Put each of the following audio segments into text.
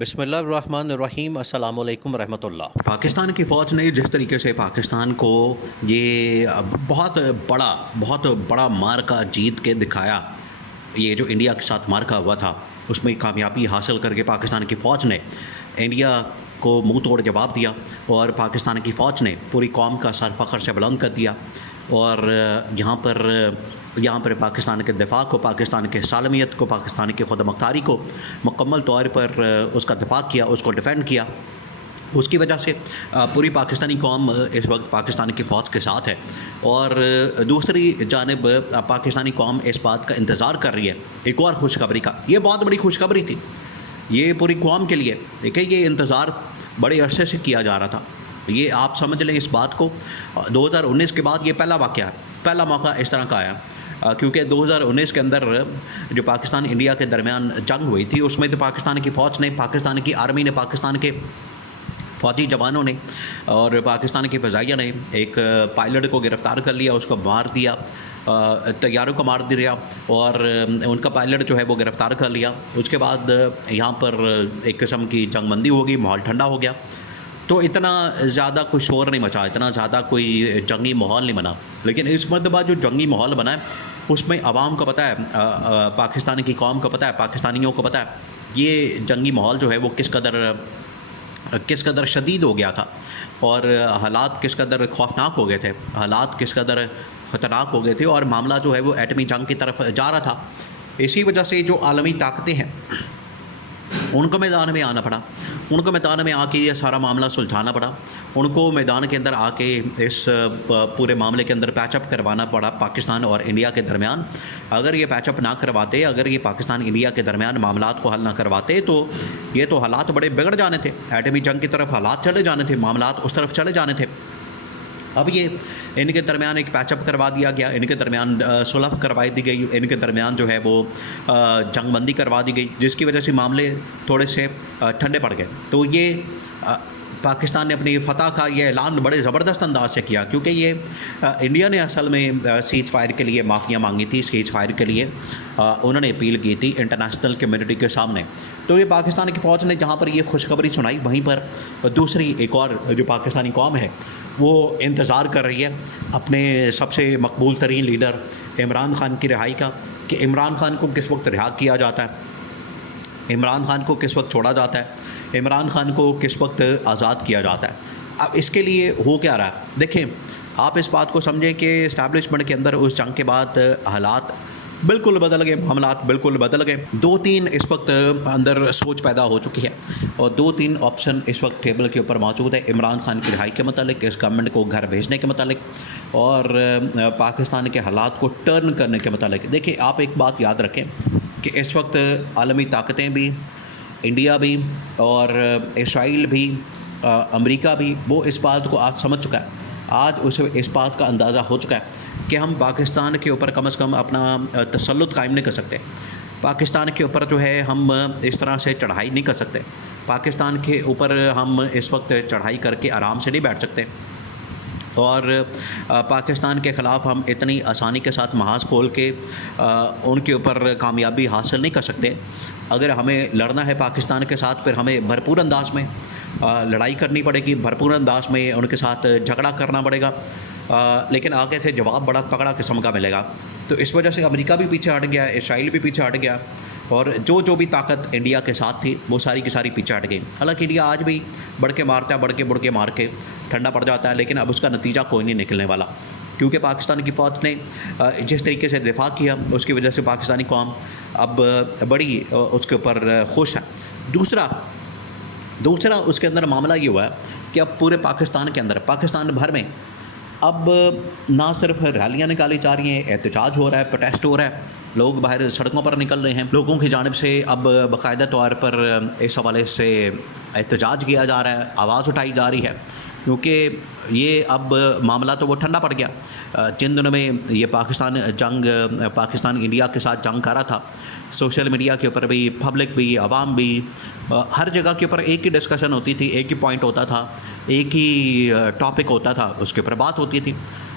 بسم اللہ الرحمن الرحیم۔ السلام علیکم ورحمۃ اللہ۔ پاکستان کی فوج نے جس طریقے سے پاکستان کو یہ بہت بڑا مارکا جیت کے دکھایا، یہ جو انڈیا کے ساتھ مارکا ہوا تھا اس میں کامیابی حاصل کر کے پاکستان کی فوج نے انڈیا کو منہ توڑ جواب دیا، اور پاکستان کی فوج نے پوری قوم کا سر فخر سے بلند کر دیا، اور یہاں پر پاکستان کے دفاع کو، پاکستان کے سالمیت کو، پاکستان کی خود مختاری کو مکمل طور پر اس کا دفاع کیا، اس کو ڈیفینڈ کیا۔ اس کی وجہ سے پوری پاکستانی قوم اس وقت پاکستان کی فوج کے ساتھ ہے، اور دوسری جانب پاکستانی قوم اس بات کا انتظار کر رہی ہے ایک اور خوشخبری کا۔ یہ بہت بڑی خوشخبری تھی یہ پوری قوم کے لیے، دیکھیں یہ انتظار بڑے عرصے سے کیا جا رہا تھا۔ یہ آپ سمجھ لیں اس بات کو، 2019 کے بعد یہ پہلا واقعہ ہے، پہلا موقع اس طرح کا آیا، کیونکہ 2019 کے اندر جو پاکستان انڈیا کے درمیان جنگ ہوئی تھی اس میں تو پاکستان کی فوج نے، پاکستان کی آرمی نے، پاکستان کے فوجی جوانوں نے اور پاکستان کی فضائیہ نے ایک پائلٹ کو گرفتار کر لیا، اس کو مار دیا، طیاروں کو مار دیا، اور ان کا پائلٹ جو ہے وہ گرفتار کر لیا۔ اس کے بعد یہاں پر ایک قسم کی جنگ بندی ہو گئی، ماحول ٹھنڈا ہو گیا، تو اتنا زیادہ کوئی شور نہیں مچا، اتنا زیادہ کوئی جنگی ماحول نہیں بنا۔ لیکن اس مرتبہ جو جنگی ماحول بنا ہے اس میں عوام کو پتہ ہے، پاکستان کی قوم کو پتہ ہے، پاکستانیوں کو پتہ ہے یہ جنگی ماحول جو ہے وہ کس قدر شدید ہو گیا تھا، اور حالات کس قدر خوفناک ہو گئے تھے، حالات کس قدر خطرناک ہو گئے تھے، اور معاملہ جو ہے وہ ایٹمی جنگ کی طرف جا رہا تھا۔ اسی وجہ سے جو عالمی طاقتیں ہیں ان کو میدان میں آنا پڑا، ان کو میدان میں آ کے یہ سارا معاملہ سلجھانا پڑا، ان کو میدان کے اندر آ کے اس پورے معاملے کے اندر پیچ اپ کروانا پڑا پاکستان اور انڈیا کے درمیان۔ اگر یہ پیچ اپ نہ کرواتے، اگر یہ پاکستان انڈیا کے درمیان معاملات کو حل نہ کرواتے تو یہ تو حالات بڑے بگڑ جانے تھے، ایٹمی جنگ کی طرف حالات چلے جانے تھے، معاملات اس طرف چلے جانے تھے۔ اب یہ ان کے درمیان ایک پیچ اپ کروا دیا گیا، ان کے درمیان صلح کروائی دی گئی، ان کے درمیان جو ہے وہ جنگ بندی کروا دی گئی، جس کی وجہ سے معاملے تھوڑے سے ٹھنڈے پڑ گئے۔ تو یہ پاکستان نے اپنی فتح کا یہ اعلان بڑے زبردست انداز سے کیا، کیونکہ یہ انڈیا نے اصل میں سیز فائر کے لیے معافیاں مانگی تھی، سیز فائر کے لیے انہوں نے اپیل کی تھی انٹرنیشنل کمیونٹی کے سامنے۔ تو یہ پاکستان کی فوج نے جہاں پر یہ خوشخبری سنائی، وہیں پر دوسری ایک اور جو پاکستانی قوم ہے وہ انتظار کر رہی ہے اپنے سب سے مقبول ترین لیڈر عمران خان کی رہائی کا، کہ عمران خان کو کس وقت رہا کیا جاتا ہے، عمران خان کو کس وقت چھوڑا جاتا ہے، عمران خان کو کس وقت آزاد کیا جاتا ہے۔ اب اس کے لیے ہو کیا رہا ہے، دیکھیں آپ اس بات کو سمجھیں کہ اسٹیبلشمنٹ کے اندر اس جنگ کے بعد حالات بالکل بدل گئے، معاملات بالکل بدل گئے۔ 2-3 اس وقت اندر سوچ پیدا ہو چکی ہے، اور 2-3 آپشن اس وقت ٹیبل کے اوپر موجود ہے عمران خان کی رہائی کے متعلق، اس گورنمنٹ کو گھر بھیجنے کے متعلق، اور پاکستان کے حالات کو ٹرن کرنے کے متعلق۔ دیکھیں آپ ایک بات یاد رکھیں کہ اس وقت عالمی طاقتیں بھی، انڈیا بھی، اور اسرائیل بھی، امریکہ بھی، وہ اس بات کو آج سمجھ چکا ہے، آج اسے اس بات کا اندازہ ہو چکا ہے کہ ہم پاکستان کے اوپر کم از کم اپنا تسلط قائم نہیں کر سکتے، پاکستان کے اوپر جو ہے ہم اس طرح سے چڑھائی نہیں کر سکتے، پاکستان کے اوپر ہم اس وقت چڑھائی کر کے آرام سے نہیں بیٹھ سکتے، اور پاکستان کے خلاف ہم اتنی آسانی کے ساتھ محاذ کھول کے ان کے اوپر کامیابی حاصل نہیں کر سکتے۔ اگر ہمیں لڑنا ہے پاکستان کے ساتھ، پھر ہمیں بھرپور انداز میں لڑائی کرنی پڑے گی، بھرپور انداز میں ان کے ساتھ جھگڑا کرنا پڑے گا، لیکن آگے سے جواب بڑا تگڑا قسم کا ملے گا۔ تو اس وجہ سے امریکہ بھی پیچھے ہٹ گیا، اسرائیل بھی پیچھے ہٹ گیا، اور جو بھی طاقت انڈیا کے ساتھ تھی وہ ساری کی ساری پیچھے ہٹ گئی۔ حالانکہ انڈیا آج بھی بڑھ کے مارتا ہے، بڑھ کے مار کے ٹھنڈا پڑ جاتا ہے، لیکن اب اس کا نتیجہ کوئی نہیں نکلنے والا، کیونکہ پاکستان کی فوج نے جس طریقے سے دفاع کیا اس کی وجہ سے پاکستانی قوم اب بڑی اس کے اوپر خوش ہے۔ دوسرا اس کے اندر معاملہ یہ ہوا ہے کہ اب پورے پاکستان کے اندر، پاکستان بھر میں اب نہ صرف ریلیاں نکالی جا رہی ہیں، احتجاج ہو رہا ہے، پروٹیسٹ ہو رہا ہے، لوگ باہر سڑکوں پر نکل رہے ہیں، لوگوں کی جانب سے اب باقاعدہ طور پر اس حوالے سے احتجاج کیا جا رہا ہے، آواز اٹھائی جا رہی ہے، کیونکہ یہ اب معاملہ تو وہ ٹھنڈا پڑ گیا۔ جن دنوں میں یہ پاکستان انڈیا کے ساتھ جنگ کر رہا تھا، سوشل میڈیا کے اوپر بھی، پبلک بھی، عوام بھی، ہر جگہ کے اوپر ایک ہی ڈسکشن ہوتی تھی، ایک ہی پوائنٹ ہوتا تھا، ایک ہی ٹاپک ہوتا تھا، اس کے اوپر بات ہوتی تھی۔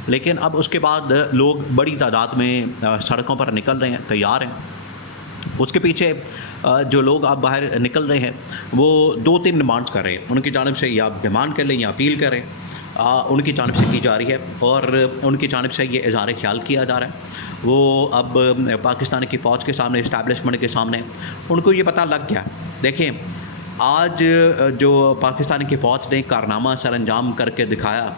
لیکن اب اس کے بعد لوگ بڑی تعداد میں سڑکوں پر نکل رہے ہیں، تیار ہیں۔ اس کے پیچھے جو لوگ اب باہر نکل رہے ہیں وہ 2-3 ڈیمانڈس کر رہے ہیں. ان کی جانب سے یا ڈیمانڈ کر لیں یا اپیل کریں, ان کی جانب سے کی جا رہی ہے, اور ان کی جانب سے یہ اظہار خیال کیا جا رہا ہے. وہ اب پاکستان کی فوج کے سامنے, اسٹیبلشمنٹ کے سامنے ان کو یہ پتہ لگ گیا. دیکھیں آج جو پاکستان کی فوج نے کارنامہ سر انجام کر کے دکھایا,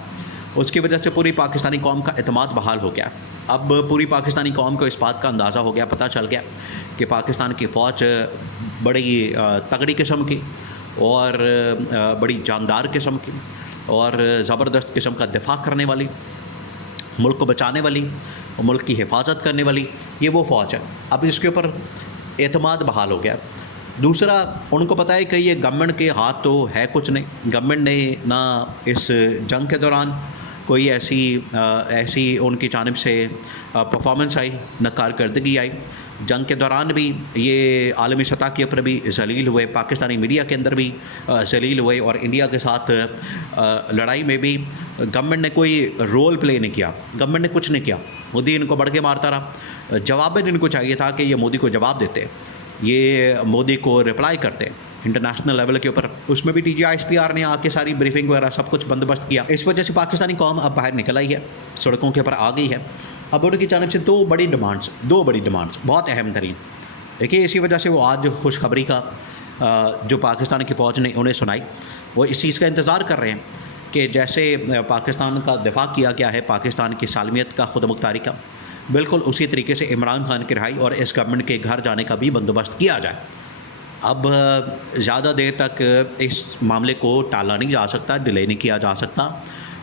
اس کی وجہ سے پوری پاکستانی قوم کا اعتماد بحال ہو گیا. اب پوری پاکستانی قوم کو اس بات کا اندازہ ہو گیا, پتہ چل گیا کہ پاکستان کی فوج بڑی تگڑی قسم کی اور بڑی جاندار قسم کی اور زبردست قسم کا دفاع کرنے والی, ملک کو بچانے والی, ملک کی حفاظت کرنے والی یہ وہ فوج ہے. اب اس کے اوپر اعتماد بحال ہو گیا. دوسرا, ان کو پتہ ہے کہ یہ گورنمنٹ کے ہاتھ تو ہے کچھ نہیں. گورنمنٹ نے نہ اس جنگ کے دوران کوئی ایسی ان کی جانب سے پرفارمنس آئی, نہ کارکردگی آئی. جنگ کے دوران بھی یہ عالمی سطح کے اوپر بھی ذلیل ہوئے, پاکستانی میڈیا کے اندر بھی ذلیل ہوئے, اور انڈیا کے ساتھ لڑائی میں بھی گورنمنٹ نے کوئی رول پلے نہیں کیا. گورنمنٹ نے کچھ نہیں کیا. مودی ان کو بڑھ کے مارتا رہا. جواباً ان کو چاہیے تھا کہ یہ مودی کو جواب دیتے, یہ مودی کو رپلائی کرتے انٹرنیشنل لیول کے اوپر. اس میں بھی DGI-SPR نے آ کے ساری بریفنگ وغیرہ سب کچھ بندوبست کیا. اس وجہ سے پاکستانی قوم اب باہر نکل آئی ہے, سڑکوں کے اوپر آ گئی ہے. اب ان کی جانب سے دو بڑی ڈیمانڈس بہت اہم ترین. دیکھیے اسی وجہ سے وہ آج خوشخبری کا جو پاکستان کی فوج نے انہیں سنائی, وہ اس چیز کا انتظار کر رہے ہیں کہ جیسے پاکستان کا دفاع کیا گیا ہے, پاکستان کی سالمیت کا, خود مختاری کا, بالکل اسی طریقے سے عمران خان کی رہائی اور اس گورنمنٹ کے گھر جانے کا بھی بندوبست کیا جائے. اب زیادہ دیر تک اس معاملے کو ٹالا نہیں جا سکتا, ڈیلے نہیں کیا جا سکتا,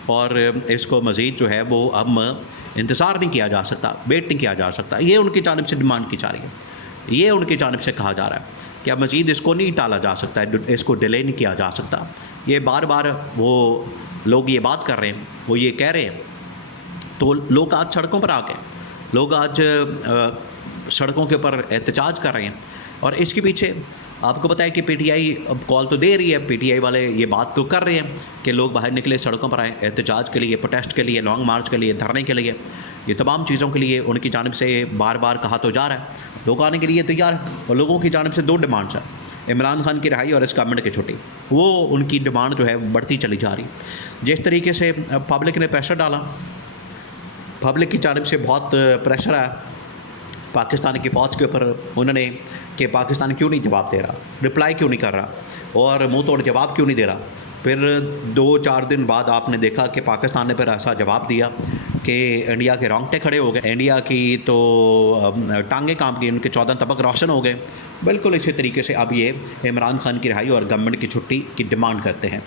اور اس کو مزید جو ہے وہ اب انتظار نہیں کیا جا سکتا, ویٹ نہیں کیا جا سکتا. یہ ان کی جانب سے ڈیمانڈ کی جا رہی ہے, یہ ان کی جانب سے کہا جا رہا ہے کہ اب مزید اس کو نہیں ٹالا جا سکتا, اس کو ڈیلے نہیں کیا جا سکتا. یہ بار بار وہ لوگ یہ بات کر رہے ہیں, وہ یہ کہہ رہے ہیں, تو لوگ آج سڑکوں پر آ گئے, لوگ آج سڑکوں کے اوپر احتجاج کر رہے ہیں. اور اس کے پیچھے آپ کو پتہ ہے کہ PTI اب کال تو دے رہی ہے, PTI والے یہ بات تو کر رہے ہیں کہ لوگ باہر نکلے, سڑکوں پر آئے احتجاج کے لیے, پروٹیسٹ کے لیے, لانگ مارچ کے لیے, دھرنے کے لیے. یہ تمام چیزوں کے لیے ان کی جانب سے بار بار کہا تو جا رہا ہے, لوگ آنے کے لیے تیار ہیں. اور لوگوں کی جانب سے 2 ڈیمانڈس ہیں, عمران خان کی رہائی اور اس گورنمنٹ کی چھٹی. وہ ان کی ڈیمانڈ جو ہے بڑھتی چلی جا رہی. جس طریقے سے پبلک نے پریشر ڈالا, پبلک کی جانب سے بہت پریشر آیا پاکستان کی فوج کے اوپر, انہوں نے کہ پاکستان کیوں نہیں جواب دے رہا, رپلائی کیوں نہیں کر رہا, اور منہ توڑ جواب کیوں نہیں دے رہا. پھر 2-4 دن بعد آپ نے دیکھا کہ پاکستان نے پھر ایسا جواب دیا کہ انڈیا کے رونگٹے کھڑے ہو گئے, انڈیا کی تو ٹانگیں کانپ گئی, ان کے 14 طبق روشن ہو گئے. بالکل اسی طریقے سے اب یہ عمران خان کی رہائی اور گورنمنٹ کی چھٹی کی ڈیمانڈ کرتے ہیں.